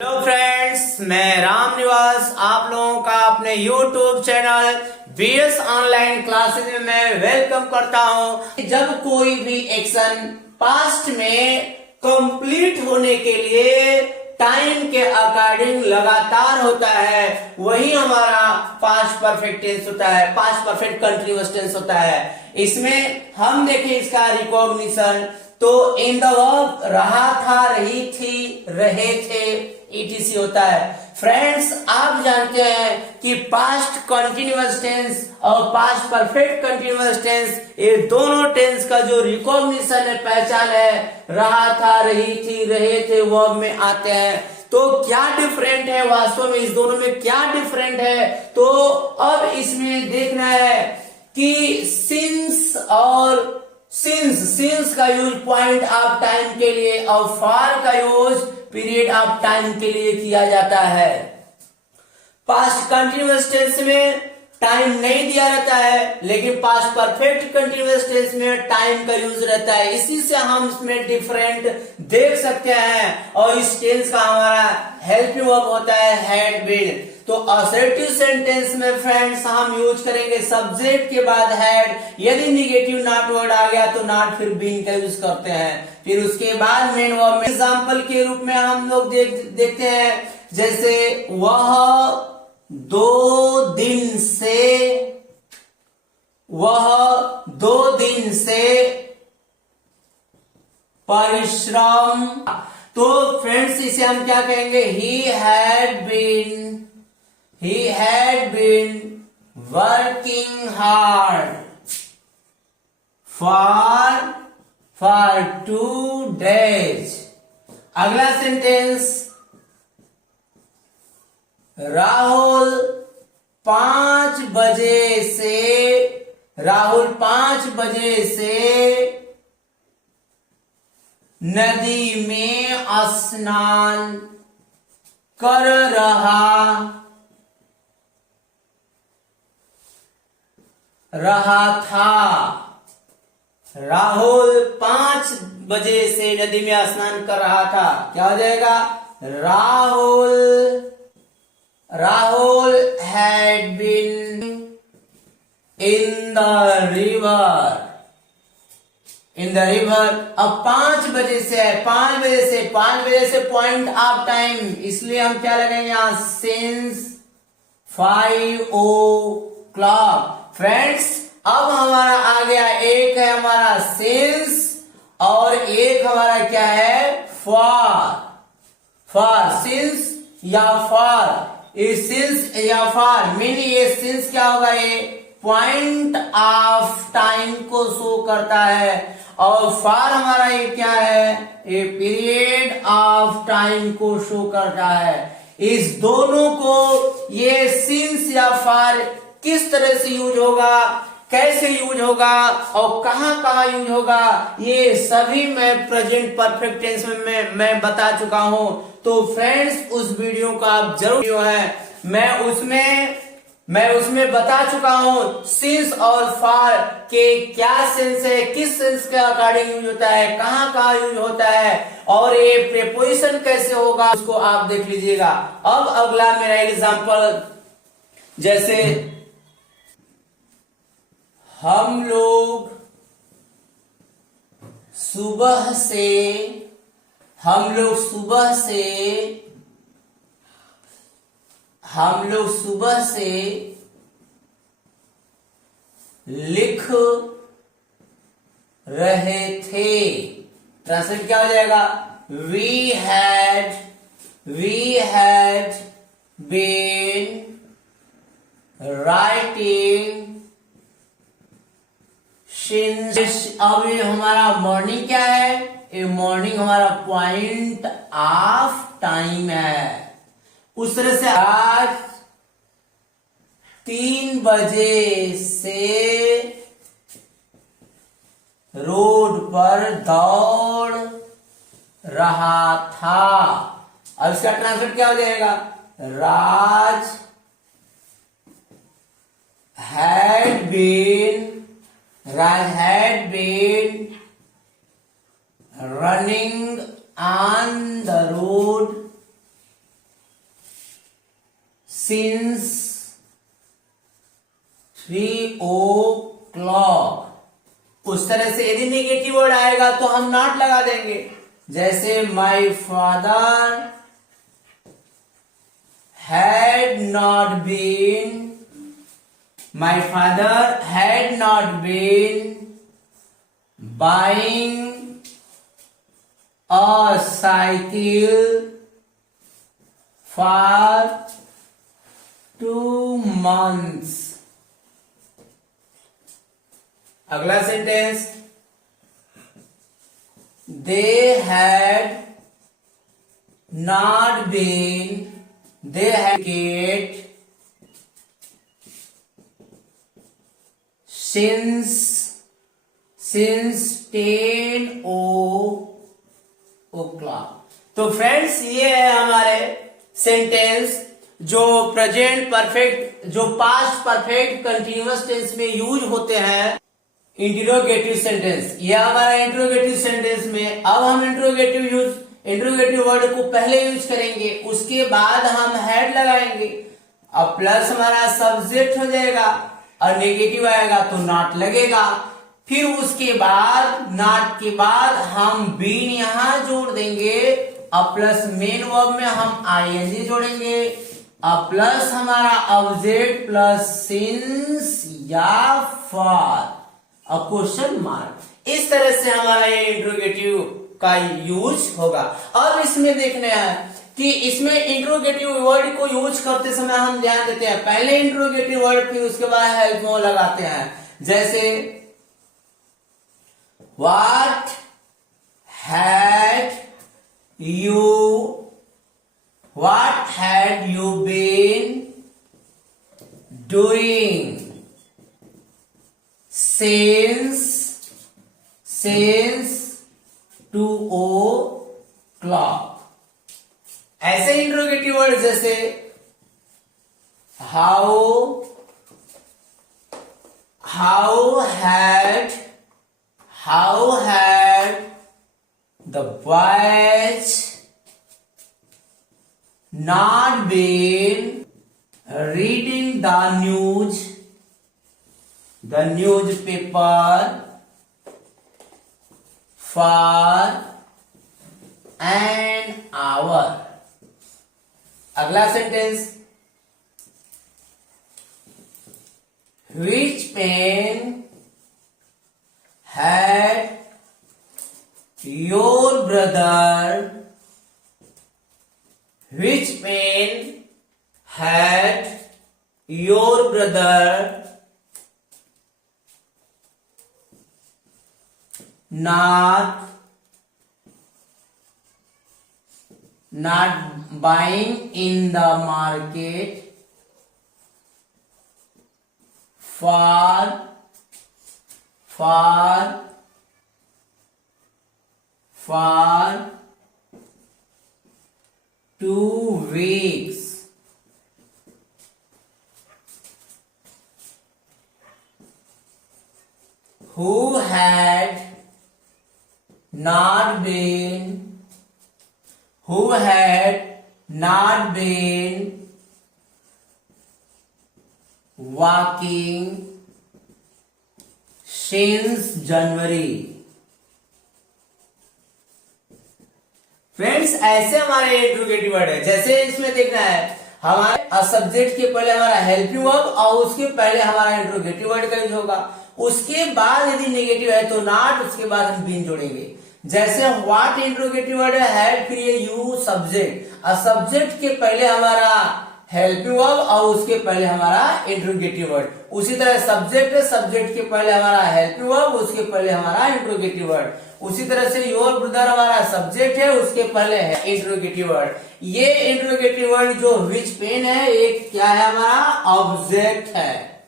Hello friends, मैं राम निवास आप लोगों का अपने YouTube channel BS online classes में मैं वेलकम करता हूं। जब कोई भी एक्शन पास्ट में कंप्लीट होने के लिए टाइम के अकॉर्डिंग लगातार होता है, वही हमारा पास्ट परफेक्ट टेंस होता है, पास्ट परफेक्ट कंटिन्यूअस टेंस होता है। इसमें हम देखें इसका रिकॉग्निशन, तो इन द वर्ब रहा था, रही थी, रहे थे, ईटीसी होता है। फ्रेंड्स, आप जानते हैं कि पास्ट कंटिन्यूअस टेंस और पास्ट परफेक्ट कंटिन्यूअस टेंस, ये दोनों टेंस का जो रिकॉग्निशन है, पहचान है, रहा था, रही थी, रहे थे, वर्ब में आते हैं। तो क्या डिफरेंट है वास्तव में, इस दोनों में क्या डिफरेंट है? तो अब इसमें देखना है कि सिंस और सिंस का यूज पॉइंट ऑफ टाइम के लिए और फॉर का यूज पीरियड ऑफ टाइम के लिए किया जाता है। पास्ट कंटिन्यूअस टेंस में टाइम नहीं दिया रहता है, लेकिन पास्ट परफेक्ट कंटिन्यूअस टेंस में टाइम का यूज रहता है। इसी से हम इसमें डिफरेंट देख सकते हैं। और इस टेंस का हमारा हेल्पिंग वर्ब होता है हैड बीन। तो असर्टिव सेंटेंस में फ्रेंड्स हम यूज करेंगे सब्जेक्ट के बाद हैड। यदि निगेटिव नॉट वर्ड आ गया तो नॉट, फिर बीन का यूज करते हैं। फिर उसके बाद मेन वर्ब में एग्जांपल के रूप में हम लोग देखते हैं, जैसे वह 2 दिन से परिश्रम। तो फ्रेंड्स, इसे हम क्या कहेंगे? He had been working hard for 2 days। अगला सेंटेंस, राहुल 5 बजे से नदी में स्नान कर रहा था। राहुल 5 बजे से नदी में स्नान कर रहा था। क्या हो जाएगा? Rahul had been in the river। अब 5 बजे से है, 5 बजे से पॉइंट ऑफ टाइम, इसलिए हम क्या लगाएंगे यहां? Since 5 o'clock। फ्रेंड्स, अब हमारा आ गया, एक है हमारा सिंस और एक हमारा क्या है? फॉर सिंस या फॉर। सिंस या फॉर मीन ये सिंस क्या होगा? ये पॉइंट ऑफ टाइम को शो करता है, और फॉर हमारा ये क्या है? ये पीरियड ऑफ टाइम को शो करता है। इस दोनों को, ये सिंस या फॉर किस तरह से यूज होगा, कैसे यूज होगा और कहां यूज होगा, ये सभी मैं प्रेजेंट परफेक्ट टेंस में मैं बता चुका हूं। तो फ्रेंड्स, उस वीडियो का आप जरूर है, मैं उसमें बता चुका हूं सिंस और फॉर के क्या सेंस है, किस सेंस के अकॉर्डिंग यूज होता है, कहां यूज होता है, और ये प्रीपोजिशन कैसे होगा, उसको आप देख लीजिएगा। अब अगला मेरा एग्जांपल, जैसे हम लोग सुबह से लिख रहे थे। ट्रांसलेट क्या हो जाएगा? We had been writing since. अब ये हमारा मॉर्निंग क्या है? ये मॉर्निंग हमारा पॉइंट ऑफ टाइम है। उस तरह से आज 3 बजे से रोड पर दौड़ रहा था। अब इसका ट्रांसलेट क्या हो जाएगा? Raj had been running on the road since 3 o'clock। उस तरह से यदि नेगेटिव वर्ड आएगा तो हम नॉट लगा देंगे। जैसे my father had not been buying a cycle for 2 months। अगला sentence, they had it since 10 o'clock। तो फ्रेंड्स ये है हमारे सेंटेंस जो प्रेजेंट परफेक्ट, जो पास्ट परफेक्ट कंटिन्यूअस टेंस में यूज होते हैं। इंटरोगेटिव सेंटेंस, ये हमारा इंटरोगेटिव सेंटेंस में अब हम इंटरोगेटिव वर्ड को पहले यूज करेंगे, उसके बाद हम हैड लगाएंगे, अब प्लस हमारा सब्जेक्ट हो जाएगा और नेगेटिव आएगा तो नॉट लगेगा। फिर उसके बाद नॉट के बाद हम बीन यहां जोड़ देंगे, अब प्लस मेन वर्ब में हम आईएनजी जोड़ेंगे, अब प्लस हमारा ऑब्जेक्ट प्लस सिंस या फॉर, अब क्वेश्चन मार्क। इस तरह से हमारा ये इंट्रोगेटिव का यूज होगा। अब इसमें देखना है कि इसमें इंट्रोगेटिव वर्ड को यूज करते समय हम ध्यान देते हैं, पहले इंट्रोगेटिव वर्ड फिर उसके बाद हेल्प में लगाते हैं। जैसे what had you been doing since 2 o'clock। ऐसे इंट्रोगेटिव वर्ड जैसे how had the boys not been reading the newspaper for an hour। अगला sentence, which pen had your brother not buying in the market for 2 weeks। Who had not been working since January। Friends ऐसे हमारे interrogative word है। जैसे इसमें देखना है हमारे subject के पहले हमारा हेल्पिंग वर्ब और उसके पहले हमारा इंट्रोगेटिव वर्ड का यूज होगा, उसके बाद यदि नेगेटिव है तो नॉट, उसके बाद हम बीन जोड़ेंगे। जैसे व्हाट इंट्रोगेटिव वर्ड है, हैड फिर ये यू सब्जेक्ट, और सब्जेक्ट के पहले हमारा हेल्पिंग वर्ब और उसके पहले हमारा इंट्रोगेटिव वर्ड। उसी तरह सब्जेक्ट है, सब्जेक्ट के पहले हमारा हेल्पिंग वर्ब, उसके पहले हमारा इंट्रोगेटिव वर्ड। उसी तरह से योर ब्रदर हमारा सब्जेक्ट है, उसके पहले है इंट्रोगेटिव वर्ड। ये इंट्रोगेटिव वर्ड जो विच पेन है, एक क्या है हमारा ऑब्जेक्ट है,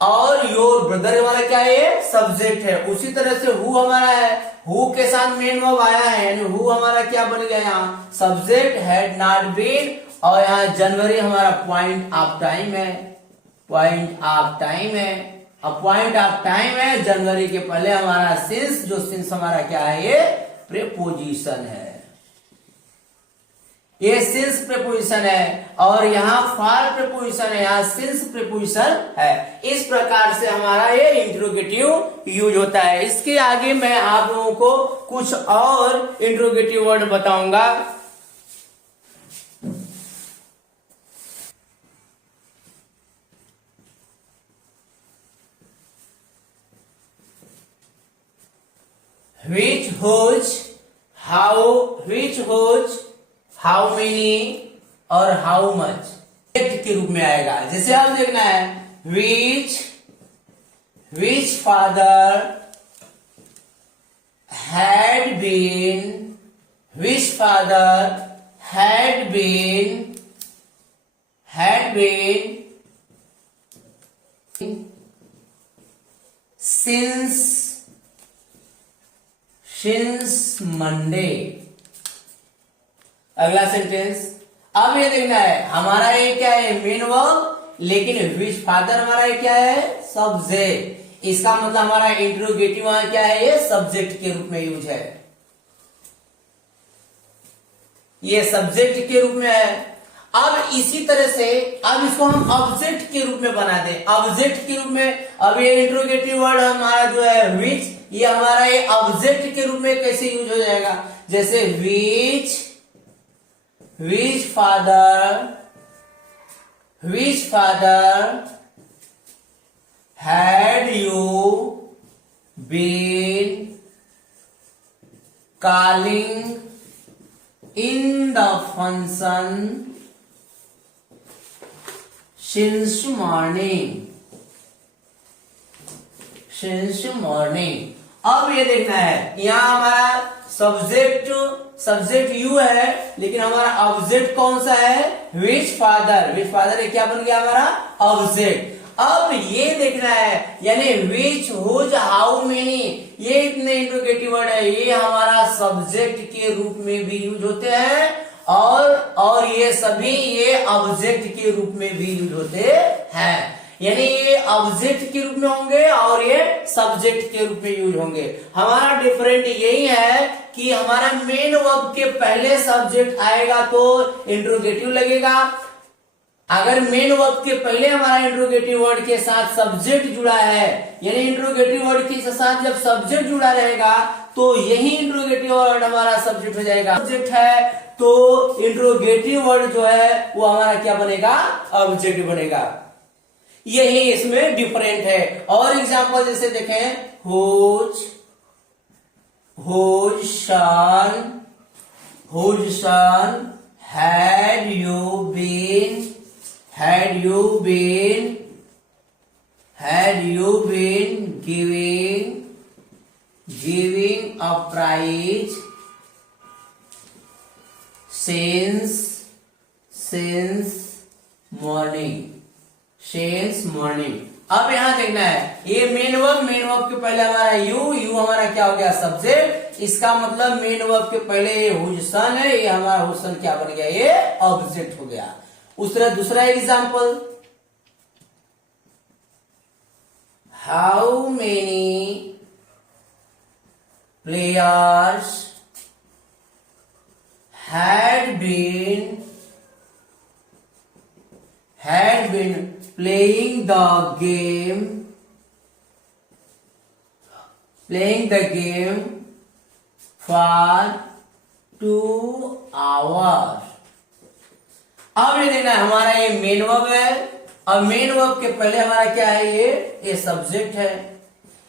और योर ब्रदर हमारा क्या है, सब्जेक्ट है। उसी तरह से हु हमारा है, हु के साथ मेन वर्ब आया है, यानी हु हमारा क्या बन गया यहाँ सब्जेक्ट, हैड नॉट बीन, और यहाँ जनवरी हमारा पॉइंट ऑफ टाइम है, पॉइंट ऑफ टाइम है। अब पॉइंट ऑफ टाइम है, जनवरी के पहले हमारा सिंस, जो सिंस हमारा क्या है, ये प्रीपोजिशन है। ये सिंस प्रीपोजिशन है और यहाँ फॉर प्रीपोजिशन है, यहाँ सिंस प्रीपोजिशन है। इस प्रकार से हमारा ये इंट्रोगेटिव यूज होता है। इसके आगे मैं आप लोगों को कुछ और इंट्रोगेटिव वर्ड बताऊंगा। which, whose, how, which, whose, how many और how much के रूप में आएगा। जैसे आप देखना है which father had been, which father had been since Monday। अगला सेंटेंस, अब ये देखना है हमारा ये क्या है मेन वर्ब, लेकिन विच फादर हमारा ये क्या है सब्जेक्ट। इसका मतलब हमारा इंट्रोगेटिव क्या है ये सब्जेक्ट के रूप में यूज है, ये सब्जेक्ट के रूप में है। अब इसी तरह से अब इसको हम ऑब्जेक्ट के रूप में बना दें, ऑब्जेक्ट के रूप में। अब ये इंट्रोगेटिव वर्ड हमारा जो है विच, ये हमारा ये ऑब्जेक्ट के रूप में कैसे यूज हो जाएगा। जैसे which father had you been calling in the function since morning। अब ये देखना है यहाँ हमारा सब्जेक्ट यू है, लेकिन हमारा ऑब्जेक्ट कौन सा है विच फादर क्या बन गया हमारा ऑब्जेक्ट। अब ये देखना है यानी विच, हुज, हाउ मेनी, ये इतने इंट्रोगेटिव वर्ड है, ये हमारा सब्जेक्ट के रूप में भी यूज होते हैं और ये सभी ये ऑब्जेक्ट के रूप में भी यूज होते हैं। यानी ये ऑब्जेक्ट के रूप में होंगे और ये सब्जेक्ट के रूप में यूज होंगे। हमारा डिफरेंट यही है कि हमारा मेन वर्ब के पहले सब्जेक्ट आएगा तो इंट्रोगेटिव लगेगा। अगर मेन वर्ब के पहले हमारा इंट्रोगेटिव वर्ड के साथ सब्जेक्ट जुड़ा है, यानी इंट्रोगेटिव वर्ड के साथ जब सब्जेक्ट जुड़ा रहेगा तो यही इंट्रोगेटिव वर्ड हमारा सब्जेक्ट हो जाएगा। सब्जेक्ट है तो इंट्रोगेटिव वर्ड जो है वो हमारा क्या बनेगा ऑब्जेक्ट बनेगा। यही इसमें डिफरेंट है। और एग्जांपल जैसे देखें whose son had you been giving a prize since morning। अब यहां देखना है ये मेन वर्ब के पहले हमारा यू हमारा क्या हो गया सब्जेक्ट। इसका मतलब मेन वर्ब के पहले हुज सन है, ये हमारा हुज सन क्या बन गया ये ऑब्जेक्ट हो गया। उस तरह दूसरा example, how many players had been playing the game for 2 hours। अब ये देखना है हमारा ये मेन वर्ब है और मेन वर्ब के पहले हमारा क्या है ये सब्जेक्ट है।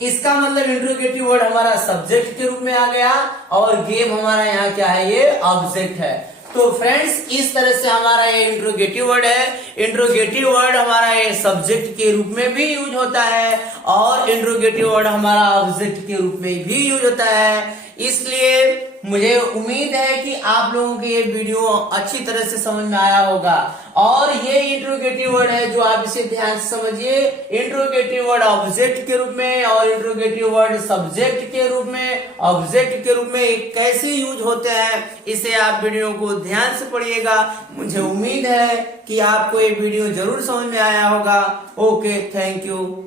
इसका मतलब इंट्रोगेटिव वर्ड हमारा सब्जेक्ट के रूप में आ गया और गेम हमारा यहाँ क्या है ये ऑब्जेक्ट है। तो फ्रेंड्स इस तरह से हमारा ये इंट्रोगेटिव वर्ड है। इंट्रोगेटिव वर्ड हमारा ये सब्जेक्ट के रूप में भी यूज होता है और इंट्रोगेटिव वर्ड हमारा ऑब्जेक्ट के रूप में भी यूज होता है। इसलिए मुझे उम्मीद है कि आप लोगों को ये वीडियो अच्छी तरह से समझ में आया होगा। और ये इंट्रोगेटिव वर्ड है जो आप इसे ध्यान से समझिए। इंट्रोगेटिव वर्ड ऑब्जेक्ट के रूप में और इंट्रोगेटिव वर्ड सब्जेक्ट के रूप में, ऑब्जेक्ट के रूप में कैसे यूज होते हैं इसे आप वीडियो को ध्यान से पढ़िएगा। मुझे उम्मीद है कि आपको ये वीडियो जरूर समझ में आया होगा। Okay, thank you.